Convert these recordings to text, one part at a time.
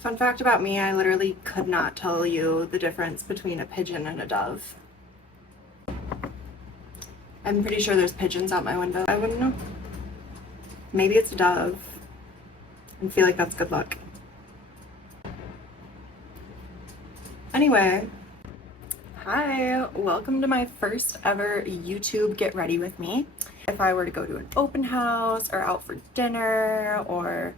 Fun fact about me, I literally could not tell you the difference between a pigeon and a dove. I'm pretty sure there's pigeons out my window. I wouldn't know. Maybe it's a dove. I feel like that's good luck. Anyway, hi, welcome to my first ever YouTube Get Ready With Me. If I were to go to an open house or out for dinner or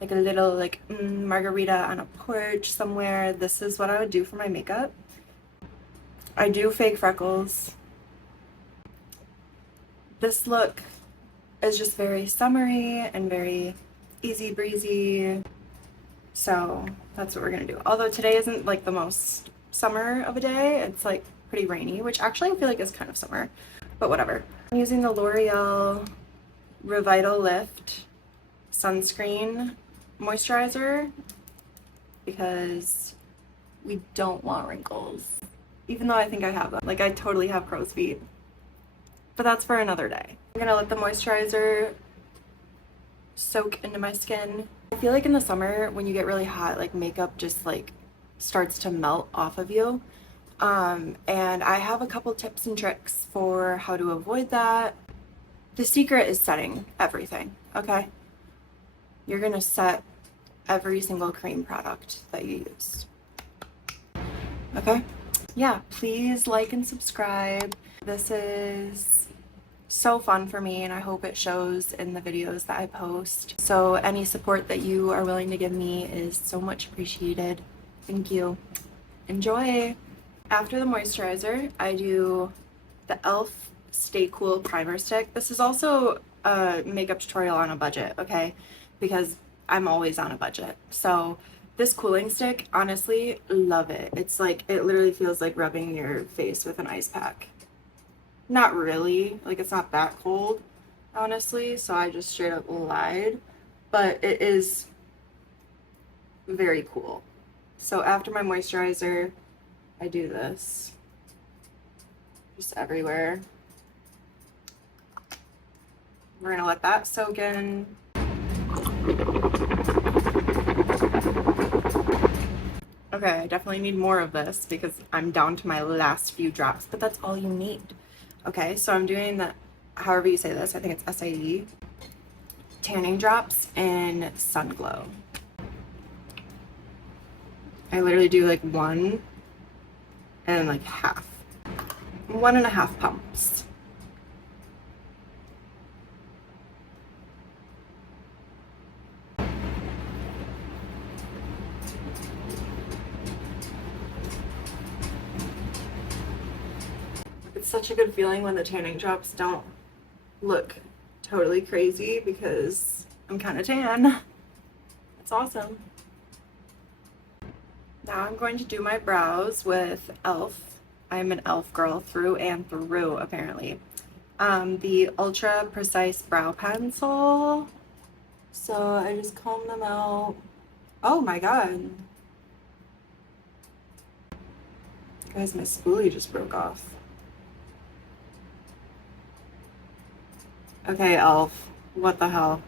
like a little margarita on a porch somewhere, this is what I would do for my makeup. I do fake freckles. This look is just very summery and very easy breezy. So that's what we're gonna do. Although today isn't like the most summer of a day, it's like pretty rainy, which actually I feel like is kind of summer, but whatever. I'm using the L'Oreal Revital Lift sunscreen moisturizer because we don't want wrinkles, even though I think I have them. Like I totally have crow's feet, but that's for another day. I'm gonna let the moisturizer soak into my skin. I feel like in the summer when you get really hot, like makeup just like starts to melt off of you. And I have a couple tips and tricks for how to avoid that. The secret is setting everything, okay? You're gonna set every single cream product that you use. Okay? Yeah, please like and subscribe. This is so fun for me and I hope it shows in the videos that I post. So any support that you are willing to give me is so much appreciated. Thank you. Enjoy! After the moisturizer, I do the e.l.f. Stay Cool Primer Stick. This is also a makeup tutorial on a budget, okay? Because I'm always on a budget. So this cooling stick, honestly, love it. It's like, it literally feels like rubbing your face with an ice pack. Not really, like it's not that cold, honestly, so I just straight up lied, but it is very cool. So after my moisturizer, I do this just everywhere. We're gonna let that soak in. Okay, I definitely need more of this because I'm down to my last few drops, but that's all you need. Okay, so I'm doing the, however you say this, I think it's SAE, tanning drops in Sun Glow. I literally do like one and like half. 1.5 pumps. It's such a good feeling when the tanning drops don't look totally crazy because I'm kind of tan. It's awesome. Now I'm going to do my brows with e.l.f. I'm an e.l.f. girl through and through, apparently. The Ultra Precise Brow Pencil. So I just comb them out. Oh my god. Guys, my spoolie just broke off. Okay, e.l.f. What the hell?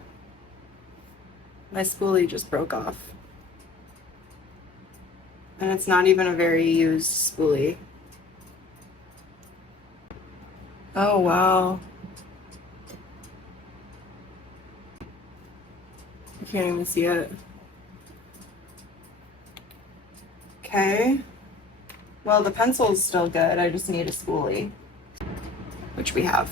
My spoolie just broke off. And it's not even a very used spoolie. Oh, wow. I can't even see it. Okay. Well, the pencil's still good. I just need a spoolie, which we have.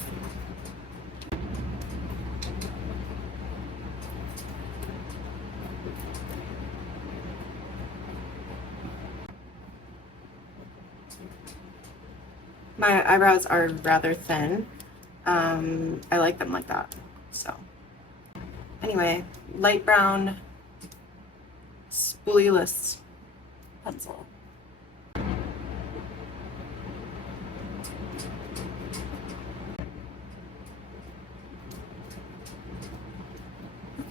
My eyebrows are rather thin. I like them like that. So anyway, light brown spoolieless pencil.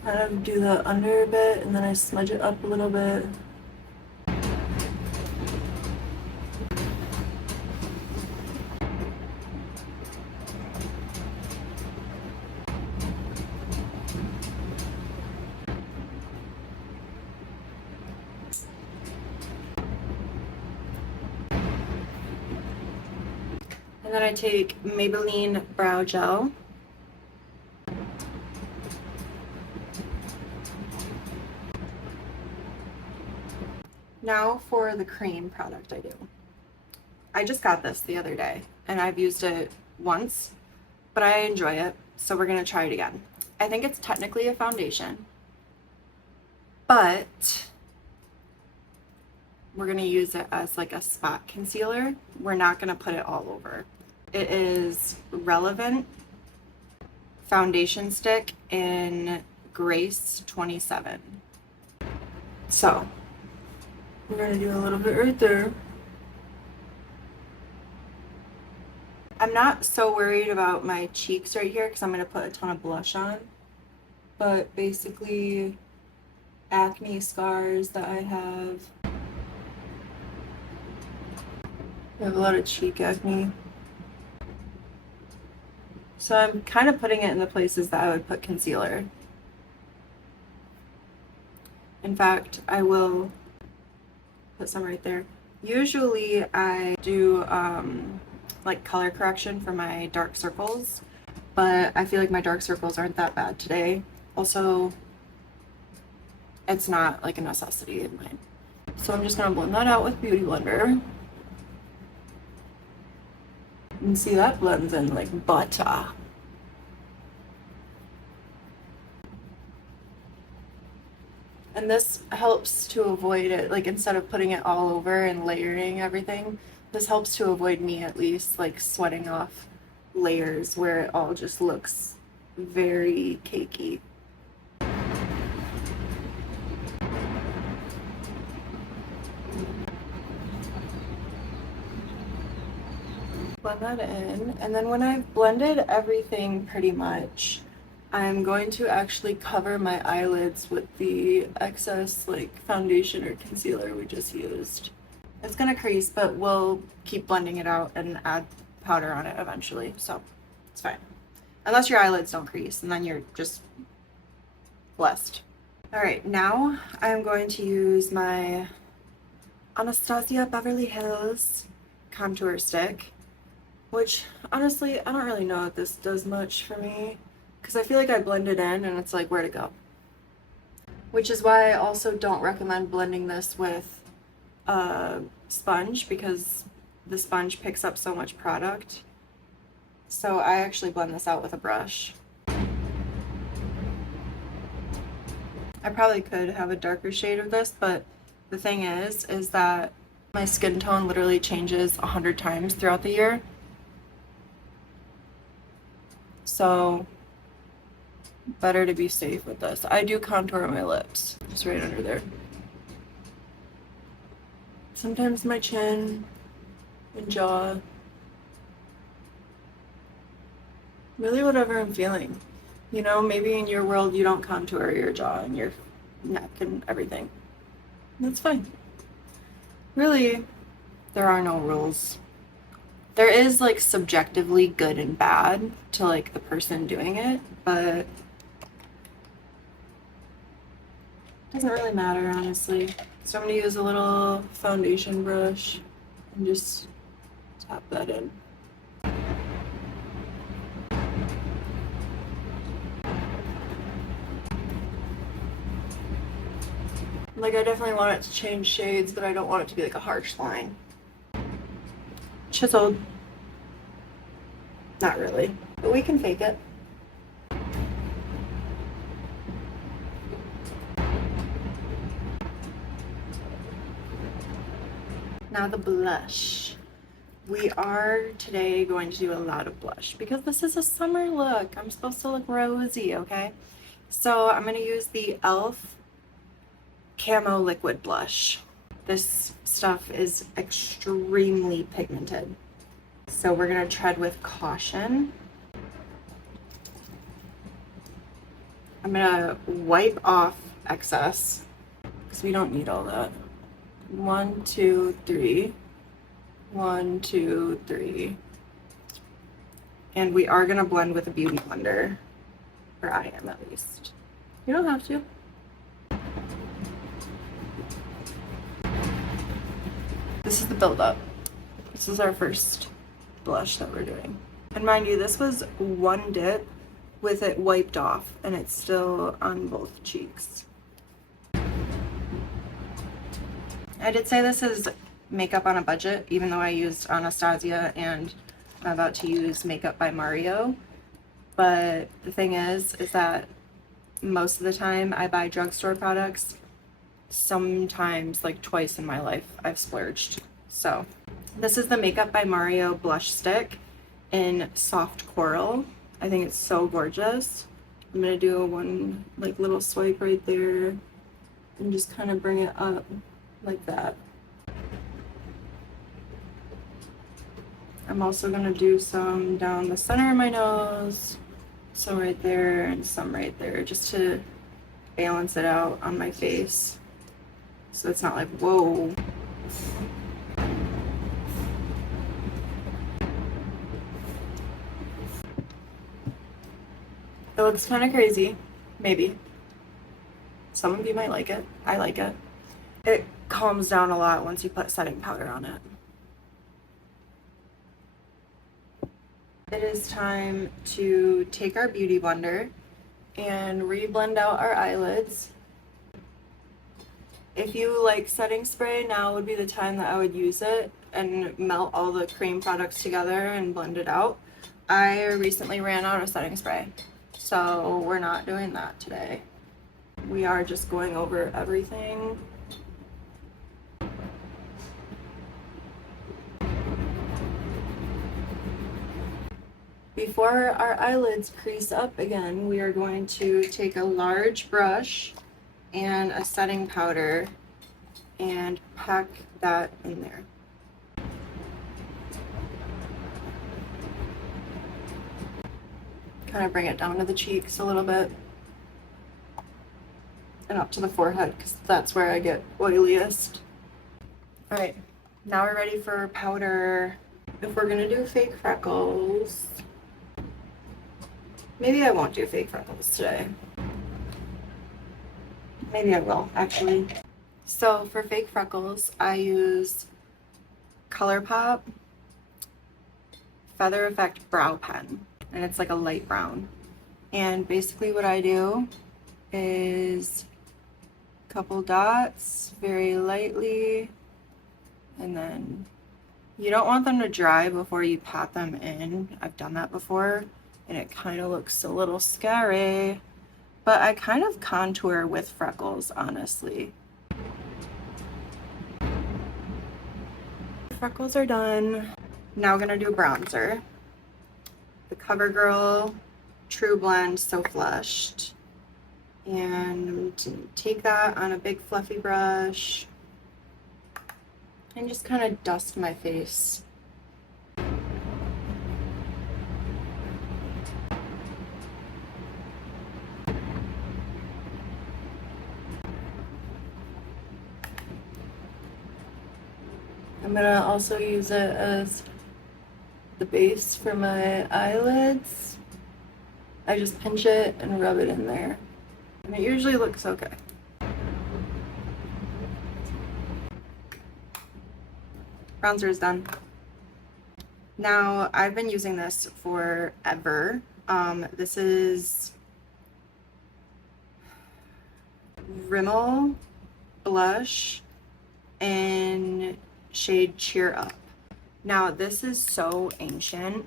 Kind of do the under a bit and then I smudge it up a little bit. And then I take Maybelline Brow Gel. Now for the cream product I do. I just got this the other day and I've used it once, but I enjoy it, so we're gonna try it again. I think it's technically a foundation, but we're gonna use it as like a spot concealer. We're not gonna put it all over. It is Relevant Foundation Stick in Grace 27. So we're gonna do a little bit right there. I'm not so worried about my cheeks right here because I'm gonna put a ton of blush on, but basically acne scars that I have a lot of cheek acne. So I'm kind of putting it in the places that I would put concealer. In fact, I will put some right there. Usually I do like color correction for my dark circles, but I feel like my dark circles aren't that bad today. Also, it's not like a necessity in mine. So I'm just gonna blend that out with Beauty Blender. And see, that blends in like butter. And this helps to avoid it, like instead of putting it all over and layering everything, this helps to avoid me at least like sweating off layers where it all just looks very cakey. Blend that in, and then when I've blended everything pretty much, I'm going to actually cover my eyelids with the excess like foundation or concealer we just used. It's gonna crease, but we'll keep blending it out and add powder on it eventually, so it's fine. Unless your eyelids don't crease, and then you're just blessed. All right, now I'm going to use my Anastasia Beverly Hills contour stick, which honestly, I don't really know if this does much for me because I feel like I blend it in and it's like, where to go? Which is why I also don't recommend blending this with a sponge because the sponge picks up so much product. So I actually blend this out with a brush. I probably could have a darker shade of this, but the thing is that my skin tone literally changes 100 times throughout the year. So better to be safe with this. I do contour my lips, just right under there. Sometimes my chin and jaw. Really whatever I'm feeling. You know, maybe in your world you don't contour your jaw and your neck and everything. That's fine. Really, there are no rules. There is like subjectively good and bad to like the person doing it, but it doesn't really matter honestly. So I'm gonna use a little foundation brush and just tap that in. Like I definitely want it to change shades, but I don't want it to be like a harsh line. Chiseled. Not really, but we can fake it. Now the blush. We are today going to do a lot of blush because this is a summer look. I'm supposed to look rosy, okay? So I'm gonna use the e.l.f. Camo Liquid Blush. This stuff is extremely pigmented. So we're gonna tread with caution. I'm gonna wipe off excess because we don't need all that. 1, 2, 3. 1, 2, 3. And we are gonna blend with a beauty blender, or I am at least. You don't have to. This is the build-up. This is our first blush that we're doing. And mind you, this was one dip with it wiped off, and it's still on both cheeks. I did say this is makeup on a budget, even though I used Anastasia and I'm about to use Makeup by Mario. But the thing is that most of the time I buy drugstore products. Sometimes, like twice in my life, I've splurged. So this is the Makeup by Mario blush stick in soft coral. I think it's so gorgeous. I'm gonna do one like little swipe right there and just kind of bring it up like that. I'm also gonna do some down the center of my nose, some right there and some right there, just to balance it out on my face. So it's not like, whoa. It looks kind of crazy, maybe. Some of you might like it. I like it. It calms down a lot once you put setting powder on it. It is time to take our beauty blender and re-blend out our eyelids. If you like setting spray, now would be the time that I would use it and melt all the cream products together and blend it out. I recently ran out of setting spray, so we're not doing that today. We are just going over everything. Before our eyelids crease up again, we are going to take a large brush and a setting powder and pack that in there. Kind of bring it down to the cheeks a little bit and up to the forehead because that's where I get oiliest. All right, now we're ready for powder. If we're gonna do fake freckles, maybe I won't do fake freckles today. Maybe I will, actually. So for fake freckles, I use ColourPop Feather Effect Brow Pen, and it's like a light brown. And basically what I do is a couple dots very lightly, and then you don't want them to dry before you pat them in. I've done that before, and it kind of looks a little scary. But I kind of contour with freckles, honestly. Freckles are done. Now we're gonna do bronzer. The CoverGirl True Blend So Flushed. And take that on a big fluffy brush and just kind of dust my face. I'm gonna also use it as the base for my eyelids. I just pinch it and rub it in there. And it usually looks okay. Bronzer is done. Now, I've been using this forever. This is Rimmel blush in shade Cheer Up. Now, this is so ancient.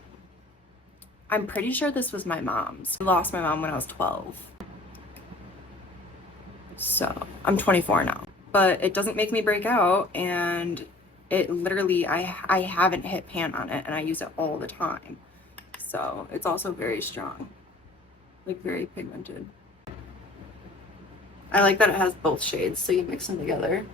I'm pretty sure this was my mom's. I lost my mom when I was 12. So, I'm 24 now. But it doesn't make me break out, and it literally, I haven't hit pan on it, and I use it all the time. So, it's also very strong. Like, very pigmented. I like that it has both shades, so you mix them together.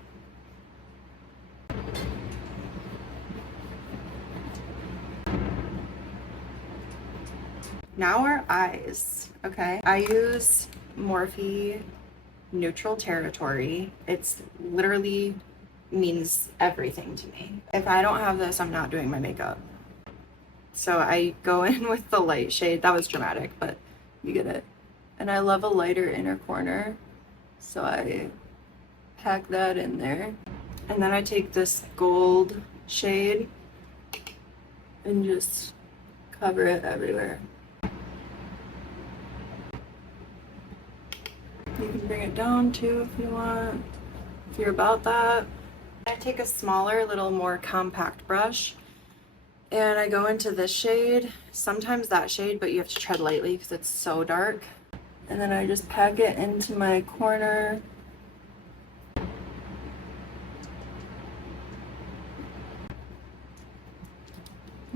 Now our eyes, okay? I use Morphe Neutral Territory. It's literally means everything to me. If I don't have this, I'm not doing my makeup. So I go in with the light shade. That was dramatic, but you get it. And I love a lighter inner corner, so I pack that in there. And then I take this gold shade and just cover it everywhere. You can bring it down too if you want, if you're about that. I take a smaller, little more compact brush and I go into this shade, sometimes that shade, but you have to tread lightly because it's so dark. And then I just pack it into my corner.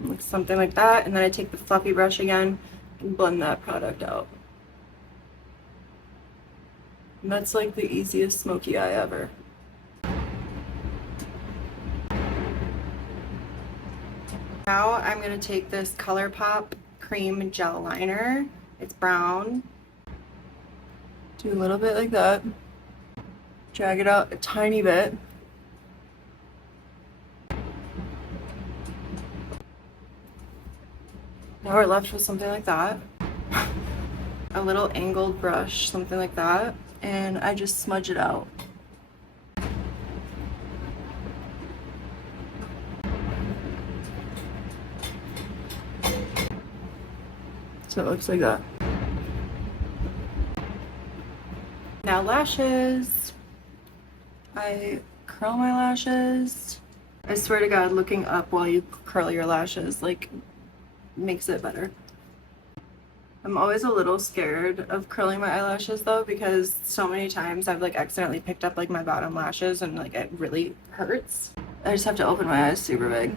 Like something like that, and then I take the fluffy brush again and blend that product out. And that's like the easiest smoky eye ever. Now I'm going to take this ColourPop cream gel liner. It's brown. Do a little bit like that. Drag it out a tiny bit. Now we're left with something like that. A little angled brush, something like that. And I just smudge it out. So it looks like that. Now lashes. I curl my lashes. I swear to God, looking up while you curl your lashes like makes it better. I'm always a little scared of curling my eyelashes though, because so many times I've like accidentally picked up like my bottom lashes and like it really hurts. I just have to open my eyes super big.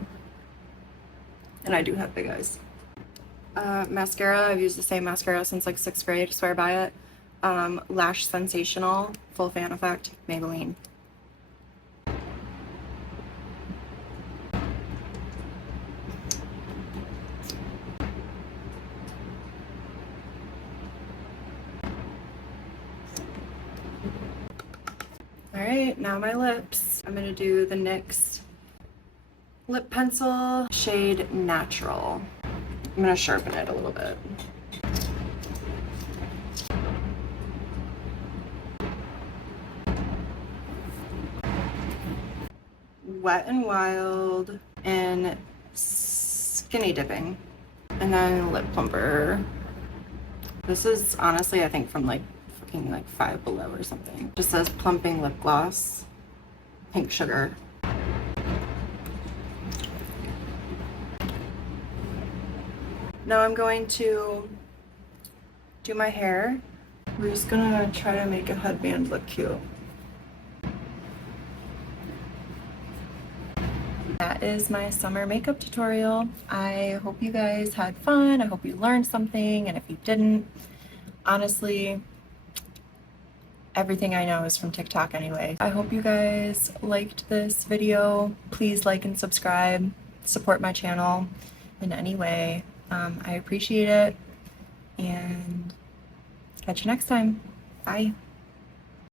And I do have big eyes. Mascara, I've used the same mascara since like 6th grade, swear by it. Lash Sensational, Full Fan Effect, Maybelline. Alright, now my lips. I'm gonna do the NYX lip pencil, shade Natural. I'm gonna sharpen it a little bit. Wet n Wild and Skinny Dipping. And then lip plumper. This is honestly, I think, from like fucking like Five Below or something. Just says plumping lip gloss, pink sugar. Now I'm going to do my hair. We're just gonna try to make a headband look cute. That is my summer makeup tutorial. I hope you guys had fun. I hope you learned something, and if you didn't, honestly, everything I know is from TikTok anyway. I hope you guys liked this video. Please like and subscribe. Support my channel in any way. I appreciate it, and catch you next time. Bye.